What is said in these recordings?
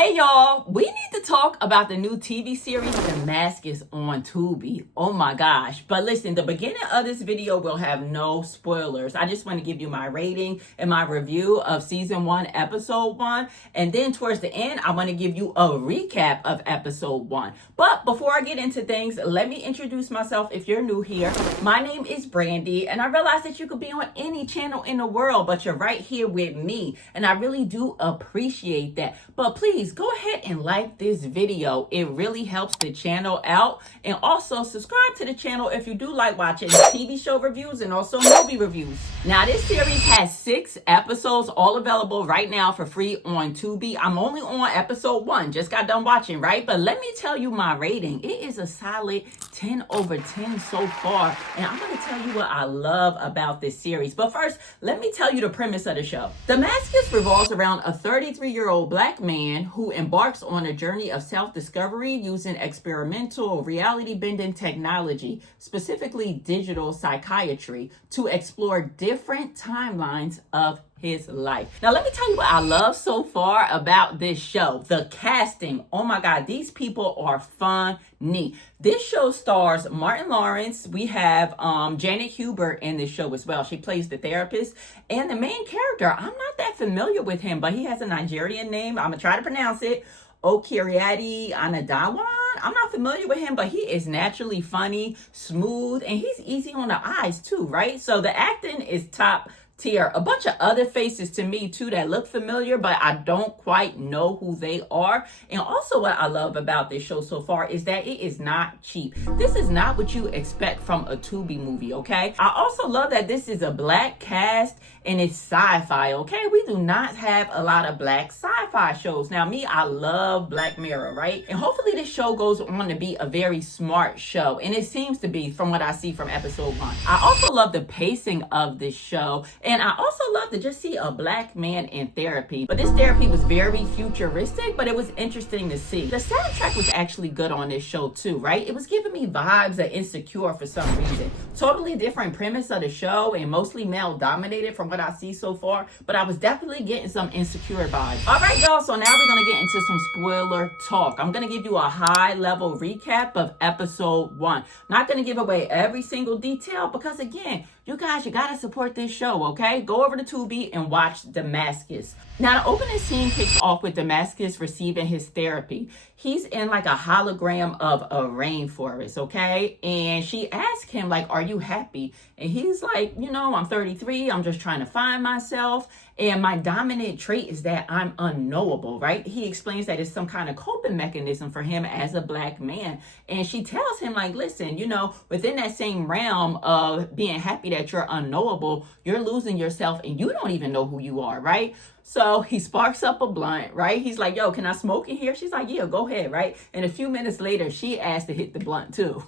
Hey y'all, we need to talk about the new TV series Demascus on Tubi. Oh my gosh. But listen, the beginning of this video will have no spoilers. I just want to give you my rating and my review of season 1, episode 1. And then towards the end, I want to give you a recap of episode 1. But before I get into things, let me introduce myself if you're new here. My name is Brandi, and I realize that you could be on any channel in the world, but you're right here with me. And I really do appreciate that. But please go ahead and like this video. It really helps the channel out. And also subscribe to the channel if you do like watching TV show reviews and also movie reviews. Now this series has 6 episodes, all available right now for free on Tubi. I'm only on episode 1, just got done watching, right? But let me tell you my rating. It is a solid 10 over 10 so far. And I'm going to tell you what I love about this series. But first, let me tell you the premise of the show. Demascus revolves around a 33-year-old black man who embarks on a journey of self-discovery using experimental reality-bending technology, specifically digital psychiatry, to explore different timelines of his life. Now, let me tell you what I love so far about this show. The casting. Oh my God, these people are funny. This show stars Martin Lawrence. We have Janet Hubert in this show as well. She plays the therapist. And the main character, I'm not that familiar with him, but he has a Nigerian name. I'm going to try to pronounce it. Okiriadi Anadawan. I'm not familiar with him, but he is naturally funny, smooth, and he's easy on the eyes too, right? So the acting is top tier. A bunch of other faces to me too that look familiar, but I don't quite know who they are. And also what I love about this show so far is that it is not cheap. This is not what you expect from a Tubi movie, okay? I also love that this is a black cast and it's sci-fi, okay? We do not have a lot of black sci-fi shows. Now me, I love Black Mirror, right? And hopefully this show goes on to be a very smart show. And it seems to be from what I see from episode 1. I also love the pacing of this show. And I also love to just see a black man in therapy. But this therapy was very futuristic, but it was interesting to see. The soundtrack was actually good on this show too, right? It was giving me vibes of Insecure for some reason. Totally different premise of the show and mostly male dominated from what I see so far. But I was definitely getting some Insecure vibes. All right, y'all. So now we're going to get into some spoiler talk. I'm going to give you a high level recap of episode 1. Not going to give away every single detail because again, you guys, you got to support this show, okay? Go over to Tubi and watch Demascus. Now, the opening scene kicks off with Demascus receiving his therapy. He's in like a hologram of a rainforest, okay? And she asks him, like, are you happy? And he's like, you know, I'm 33. I'm just trying to find myself. And my dominant trait is that I'm unknowable, right? He explains that it's some kind of coping mechanism for him as a black man. And she tells him, like, listen, you know, within that same realm of being happy that you're unknowable, you're losing yourself and you don't even know who you are, right? So he sparks up a blunt, right? He's like, yo, can I smoke in here? She's like, yeah, go ahead, right? And a few minutes later, she asked to hit the blunt too.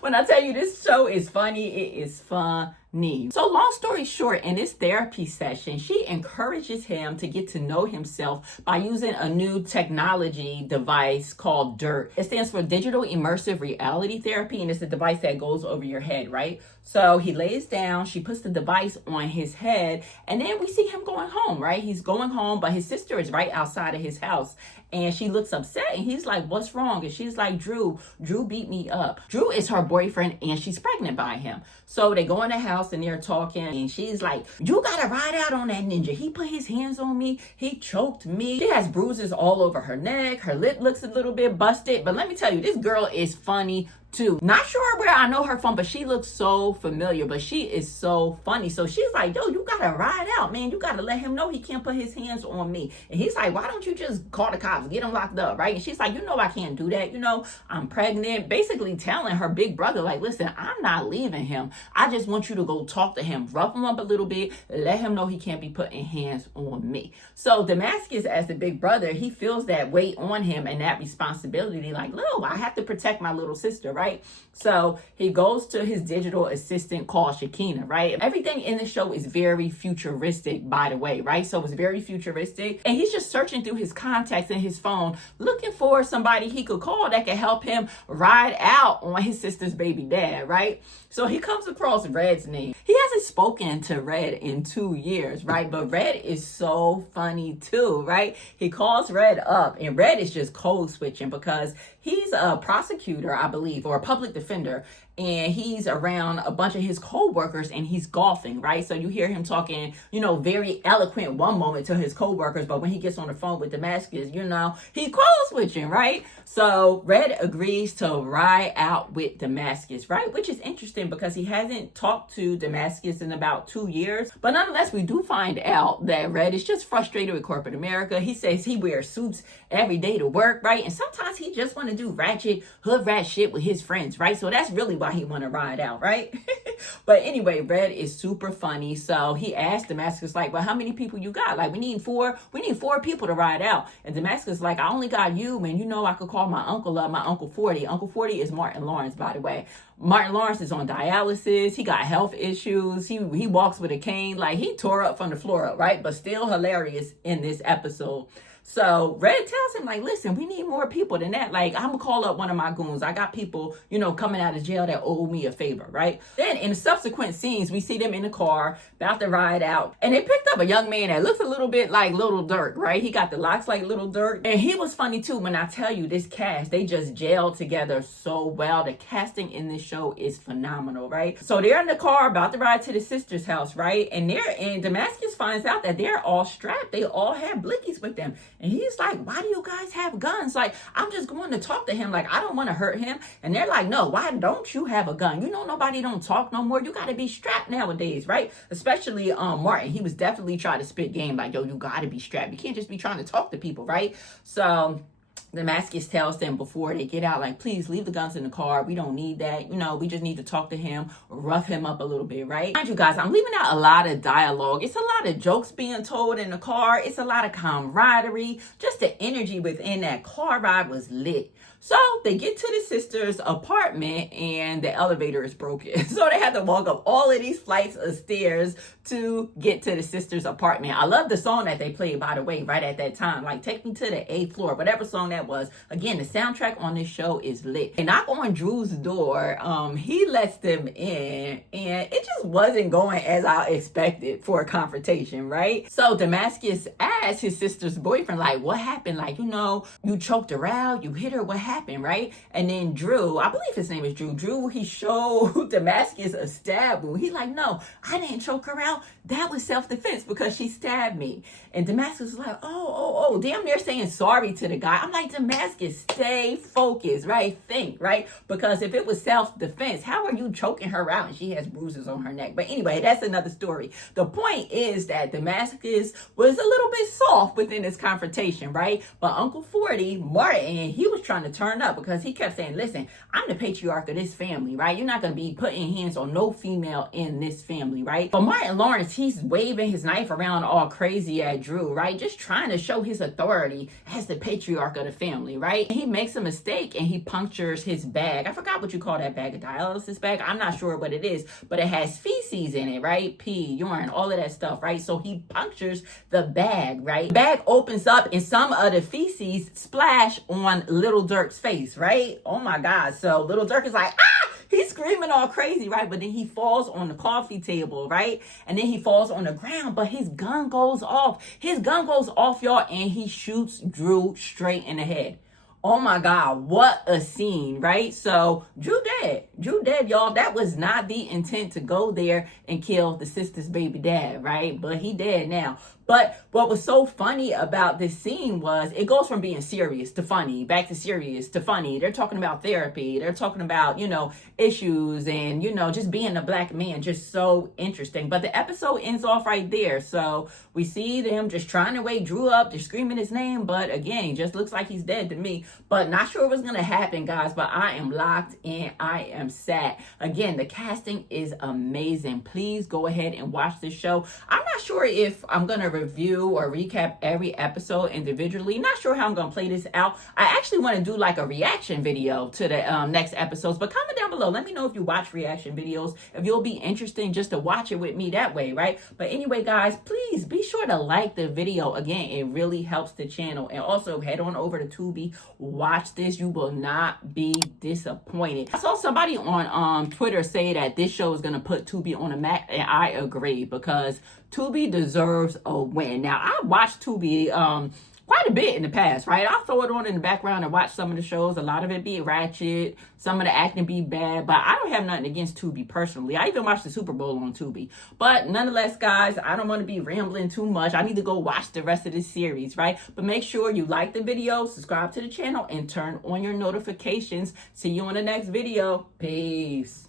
When I tell you this show is funny, it is funny. So long story short, in this therapy session, she encourages him to get to know himself by using a new technology device called DIRT. It stands for Digital Immersive Reality Therapy, and it's a device that goes over your head, right? So he lays down, she puts the device on his head, and then we see him going home, right? He's going home, but his sister is right outside of his house. And she looks upset and he's like, what's wrong? And she's like, Drew beat me up. Drew is her boyfriend and she's pregnant by him. So they go in the house and they're talking and she's like, you gotta ride out on that ninja. He put his hands on me. He choked me. She has bruises all over her neck. Her lip looks a little bit busted. But let me tell you, this girl is funny too. Not sure where I know her from, but she looks so familiar, but she is so funny. So she's like, yo, you gotta ride out, man. You gotta let him know he can't put his hands on me. And he's like, why don't you just call the cops, get him locked up, right? And she's like, you know, I can't do that. You know, I'm pregnant. Basically telling her big brother, like, listen, I'm not leaving him. I just want you to go talk to him, rough him up a little bit, let him know he can't be putting hands on me. So Demascus, as the big brother, he feels that weight on him and that responsibility, like, no, I have to protect my little sister, right? So he goes to his digital assistant called Shakina, right? Everything in the show is very futuristic, by the way, right? So it's very futuristic. And he's just searching through his contacts and his his phone looking for somebody he could call that could help him ride out on his sister's baby dad, right? So he comes across Red's name. He hasn't spoken to Red in 2 years, right? But Red is so funny too, right? He calls Red up and Red is just code switching because he's a prosecutor, I believe, or a public defender. And he's around a bunch of his co-workers and he's golfing, right? So you hear him talking, very eloquent one moment to his co-workers, but when he gets on the phone with Demascus, he code switching, right? So Red agrees to ride out with Demascus, right? Which is interesting because he hasn't talked to Demascus in about 2 years. But nonetheless, we do find out that Red is just frustrated with corporate America. He says he wears suits every day to work, right? And sometimes he just want to do hood rat shit with his friends, right? So that's really why he want to ride out, right? But anyway, Red is super funny. So he asked Demascus, like, well, how many people you got? Like, we need four people to ride out. And Demascus like, I only got you, man. I could call my uncle up, my Uncle 40. Uncle 40 is Martin Lawrence, by the way. Martin Lawrence is on dialysis. He got health issues. He walks with a cane. Like, he tore up from the floor up, right? But still hilarious in this episode. So Red tells him, like, listen, we need more people than that. Like, I'm going to call up one of my goons. I got people, coming out of jail that owe me a favor, right? Then in the subsequent scenes, we see them in the car about to ride out. And they picked up a young man that looks a little bit like Little Dirk, right? He got the locks like Little Dirk. And he was funny, too. When I tell you, this cast, they just gelled together so well. The casting in this show is phenomenal, right? So they're in the car about to ride to the sister's house, right? And Demascus finds out that they're all strapped. They all have blickies with them. And he's like, why do you guys have guns? Like, I'm just going to talk to him. Like, I don't want to hurt him. And they're like, no, why don't you have a gun? Nobody don't talk no more. You got to be strapped nowadays, right? Especially Martin. He was definitely trying to spit game like, yo, you got to be strapped. You can't just be trying to talk to people, right? So Demascus tells them before they get out, like, please leave the guns in the car. We don't need that. We just need to talk to him, rough him up a little bit, right? Mind you guys, I'm leaving out a lot of dialogue. It's a lot of jokes being told in the car. It's a lot of camaraderie. Just the energy within that car ride was lit. So they get to the sister's apartment and the elevator is broken. So they had to walk up all of these flights of stairs to get to the sister's apartment. I love the song that they played, by the way, right at that time. Like, take me to the 8th floor, whatever song that was. Again, the soundtrack on this show is lit. They knock on Drew's door. He lets them in and it just wasn't going as I expected for a confrontation, right? So Demascus asked his sister's boyfriend, like, what happened? Like, you choked her out, you hit her, what happened, right? And then Drew, I believe his name is Drew, he showed Demascus a stab wound. He like, no, I didn't choke her out. That was self-defense because she stabbed me. And Demascus was like, oh, damn near saying sorry to the guy. I'm like, Demascus, stay focused, right? Think, right? Because if it was self-defense, how are you choking her out and she has bruises on her neck? But anyway, that's another story. The point is that Demascus was a little bit soft within this confrontation, right? But Uncle 40, Martin, he was trying to turn up because he kept saying, listen, I'm the patriarch of this family, right? You're not going to be putting hands on no female in this family, right? But Martin Lawrence, he's waving his knife around all crazy at Drew, right? Just trying to show his authority as the patriarch of the family, right? He makes a mistake and he punctures his bag. I forgot what you call that bag, a dialysis bag. I'm not sure what it is, but it has feces in it, right? Pee, urine, all of that stuff, right? So he punctures the bag, right? The bag opens up and some of the feces splash on Little Dirk's face, right? Oh my God. So Little Dirk is like, ah! He's screaming all crazy, right? But then he falls on the coffee table, right? And then he falls on the ground, but his gun goes off. His gun goes off, y'all, and he shoots Drew straight in the head. Oh my God, what a scene, right? So Drew dead, y'all. That was not the intent to go there and kill the sister's baby dad, right? But he dead now. But what was so funny about this scene was it goes from being serious to funny, back to serious to funny. They're talking about therapy. They're talking about, issues and, just being a black man, just so interesting. But the episode ends off right there. So we see them just trying to wake Drew up. They're screaming his name. But again, he just looks like he's dead to me. But not sure what's going to happen, guys. But I am locked in. I am sad. Again, the casting is amazing. Please go ahead and watch this show. I'm not sure if I'm going to review or recap every episode individually. Not sure how I'm going to play this out. I actually want to do like a reaction video to the next episodes, but comment down below. Let me know if you watch reaction videos, if you'll be interested just to watch it with me that way, right? But anyway, guys, please be sure to like the video. Again, it really helps the channel. And also head on over to Tubi. Watch this. You will not be disappointed. I saw somebody on Twitter say that this show is going to put Tubi on a map, and I agree, because Tubi deserves a win. Now, I watched Tubi quite a bit in the past, right? I'll throw it on in the background and watch some of the shows. A lot of it be ratchet, some of the acting be bad, but I don't have nothing against Tubi personally. I even watched the Super Bowl on Tubi. But nonetheless, guys, I don't want to be rambling too much. I need to go watch the rest of this series, right? But make sure you like the video, subscribe to the channel, and turn on your notifications. See you on the next video. Peace.